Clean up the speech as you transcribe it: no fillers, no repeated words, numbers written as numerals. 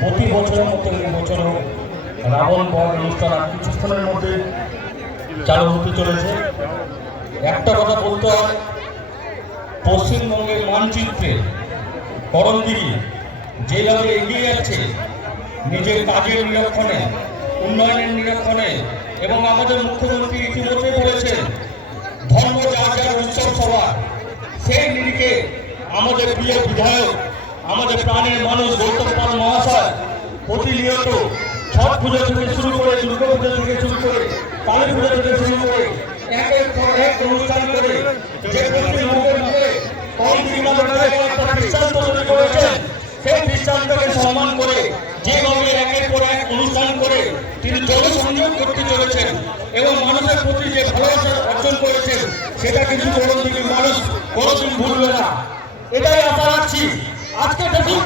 প্রতি বছরের মতো এই বছরও রাবণ বধ অনুষ্ঠান আর কিছুক্ষণের মধ্যে চালু হতে চলেছে। একটা কথা বলতে হয়, পশ্চিমবঙ্গের মানচিত্রে করণদিঘি যেভাবে এগিয়ে যাচ্ছে নিজের কাজের নিরীক্ষণে, উন্নয়নের নিরীক্ষণে, এবং আমাদের মুখ্যমন্ত্রী ইতিমধ্যে বলেছেন ধর্ম যার যার উৎসব সভা, সেই নিরিখে আমাদের প্রিয় বিধায়ক, আমাদের প্রাণের মানুষ গৌতম পাল মহাশয় প্রতিনিয়ত ছট পুজো থেকে শুরু করে, দুর্গা পুজো থেকে শুরু করে, কালী পুজো থেকে শুরু করে একের পর এক অনুষ্ঠান করে যে পশ্চিমবঙ্গের মধ্যে একটা দৃষ্টান্ত তৈরি করেছেন, সেই দৃষ্টান্তকে সম্মান করে যেভাবে একের পর এক অনুষ্ঠান করে তিনি জনসংযোগ করতে চলেছেন এবং মানুষের প্রতি যে ভালোবাসা অর্জন করেছেন সেটা কিন্তু করণদিঘির মানুষ কোনোদিন ভুলবে না, এটাই আশা রাখছি। আজকে দেখুন